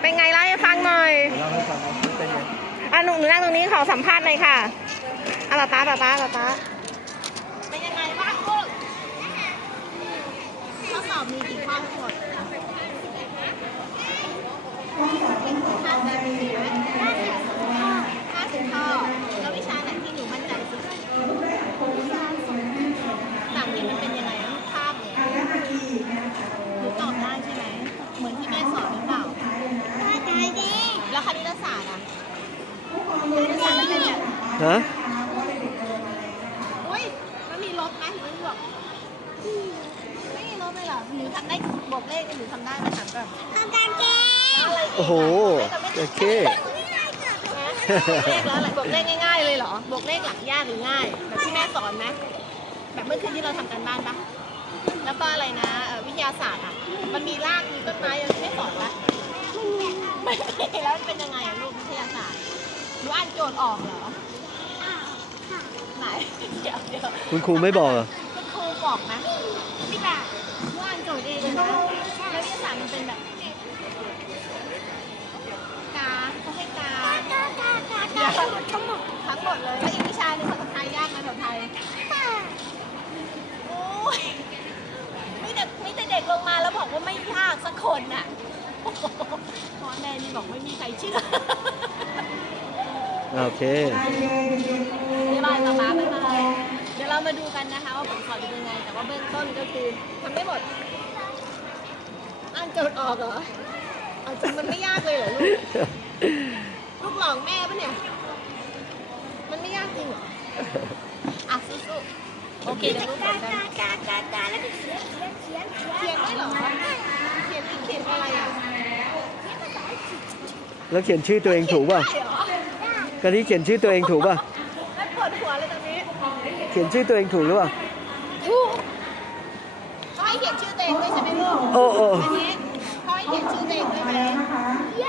เป็นไงเล่าให้ฟังหน่อยเล่าให้ฟังว่ามันเป็นไงอะหนูหนูนั่งตรงนี้ขอสัมภาษณ์หน่อยค่ะอะตาตาตาตาตาตาเป็นยังไงบ้างลูกข้อสอบมีกี่ข้อทั้งหมดห้าสิบข้อ แล้ววิชาไหนที่หนูมั่นใจสุดต่างเห็นมันเป็นยังไงรูปภาพเนี่ยหนูตอบได้ใช่ไหม เหมือนที่แม่สอนหรือเปล่า แล้วคณิตศาสตร์อะคณิตศาสตร์มันเป็นแบบ ฮะอุ้ยมันมีลบไหมหรือบอกไม่มีลบเลยเหรอหนูทำได้บวกเลขหนูทำได้ไหมถามก่อนอะไรกโอ้โหไม่โอเคเลขแล้วอะไรบวกเลขง่ายๆเลยเหรอบวกเลขหลักยากหรือง่ายแบบที่แม่สอนไหมแบบเมื่อคืนที่เราทำกันบ้านปะแล้วก็อะไรนะเอ่อวิทยาศาสตร์อะมันมีรากมีต้นไม้อะไรที่แม่สอนปะไม่มีแล้วมันเป็นยังไงอะลูกวิทยาศาสตร์หนูอ่านโจทย์ออกเหรอ คุณครูไม่บอกเหรอคุณครูบอกนะพี่แบบว่าอ่านโจทย์เองนะแล้ววิทยาศาสตร์มันเป็นแบบกาเขาให้กาเดี๋ยวทั้งหมดทั้งหมดเลยแล้วอีกวิชาหนึ่งภาษาไทยยากไหมภาษาไทยโอ้ยมีแต่มีแต่เด็กลงมาแล้วบอกว่าไม่ยากสักคนน่ะโอ้โหพ่อแม่นี่บอกไม่มีใครเชื่อ โอเค มาดูกันนะคะว่าผลสอบจะเป็นยังไง แต่ว่าเบื้องต้นก็คือทำได้หมด อ่านโจทย์ออกเหรอเอาจริงมันไม่ยากเลยเหรอลูก ลูกหลอกแม่ปะเนี่ย มันไม่ยากจริงเหรอ อะสู้ๆโอเคเดี๋ยวรู้ผลกันเขียนด้วยนเหรอ เขียนนี่เขียนอะไรอะแล้วเขียนชื่อตัวเองถูกป่ะได้เหรอกะทิเขียนชื่อตัวเองถูกป่ะแล้วปวดหัวเลยตรงนี้ ขียนชื่อตัวเองถูกหรือเปล่าถูกเขาให้เขียนชื่อตัวเองด้วยใช่ไหมลูกโอ้โอ้อันนี้เขาให้เขียนชื่อตัวเองด้วยไหมจริงปะ